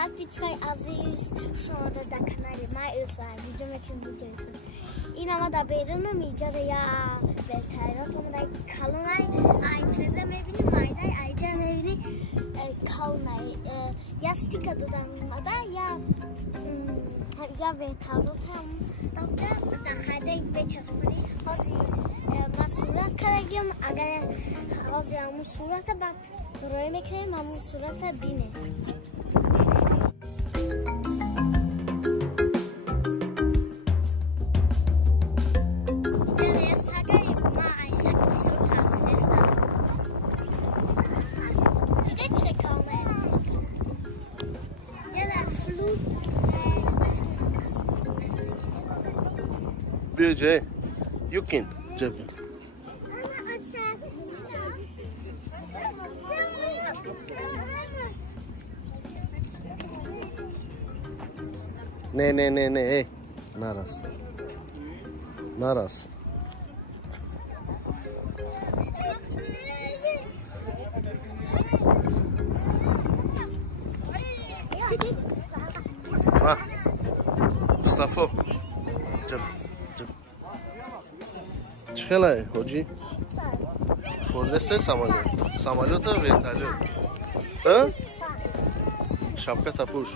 Подписчикай азиз шумо дар канали Майус ва видео мекунем. Ин ама да берунам иҷода я верталёт омадай калонай айнтиза мебини майдай айҷа мебини калонай я стика додам имада я верталёт ҳам додам да хайдай бечаспани ҳозир ма сурат кардагим агар ҳозир ҳамун сурата баъд рӯй мекунем ҳамун сурата бине Biyece, yukin, cep. Ne, hey, naras. Ha, Mustafa, cep. چخلای حاجی خورده سه سمالیات ها ویرتالیوت شبکه تپوش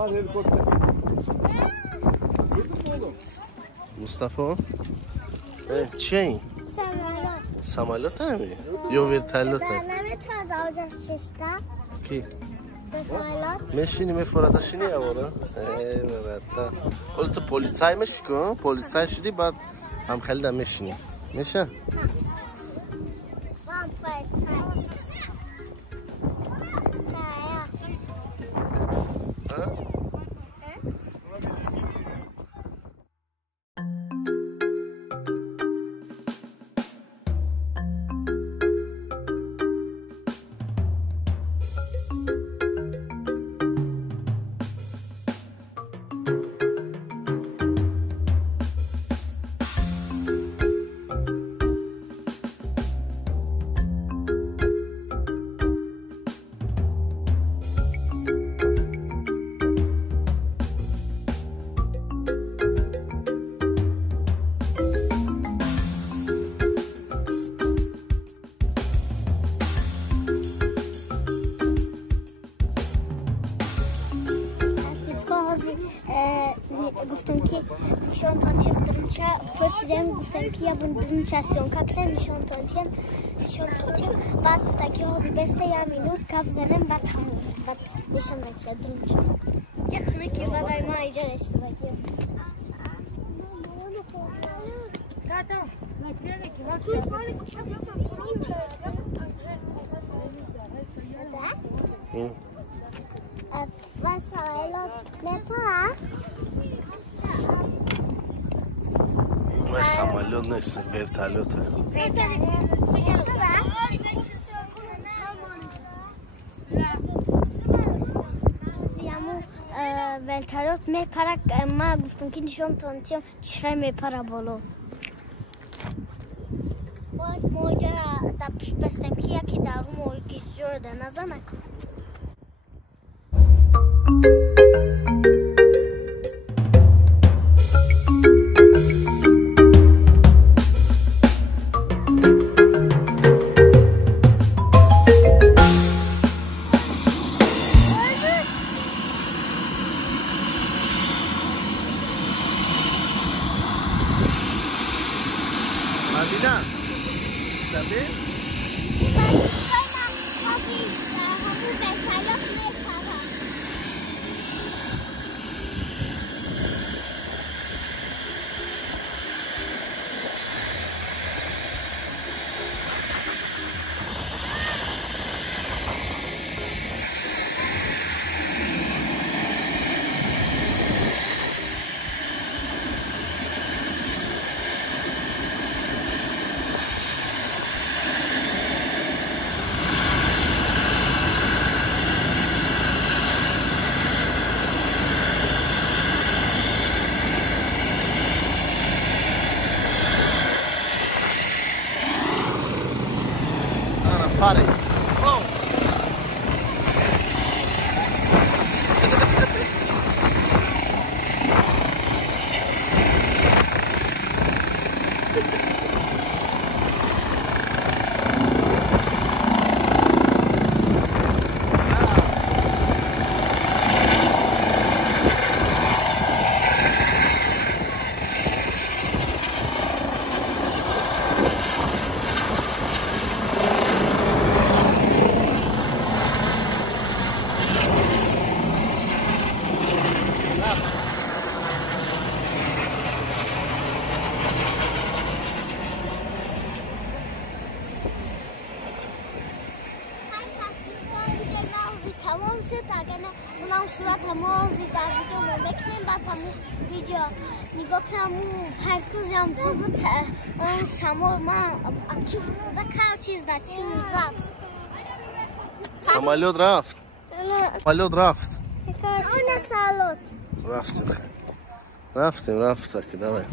al helikopter مصطفی چی این؟ سمالیات همی؟ یا ویرتالیوت هم؟ کی؟ میشینی میفورد شینی اولا؟ ایوه حالا تو پولیسای میشی کن؟ پولیسای شدی بعد هم خیلی دم میشینی میشه؟ گفتم که نشان تانچه درنچه پرسیدم گفتم که یا درنچه سیونکا کردم نشان تانچه بعد گفتم که حاضر بسته یا مینور کب زنم بعد همون بعد نشان تانچه درنچه اینجا خونه که بعد ما ایجا رسید باید ما سمالیات نیست ویرتالیوت ویرتالیوت میپره ما گفتم که نشان تانتیم چه میپره بالا ما اینجا در پشت بستم که یکی در رو ما یکی جور در نظر نکن Madina, tabi? پاره تمام شد اگر نه اونم صورت همازی در ویدیو ما بکنیم بعد همون ویدیو نگاه کنم اون پرکوزیم تو بود اون شما من کیف بوده که چیز در چی رفت سمالیات رفت سمالیات رفت اون سالات رفتیم که دوام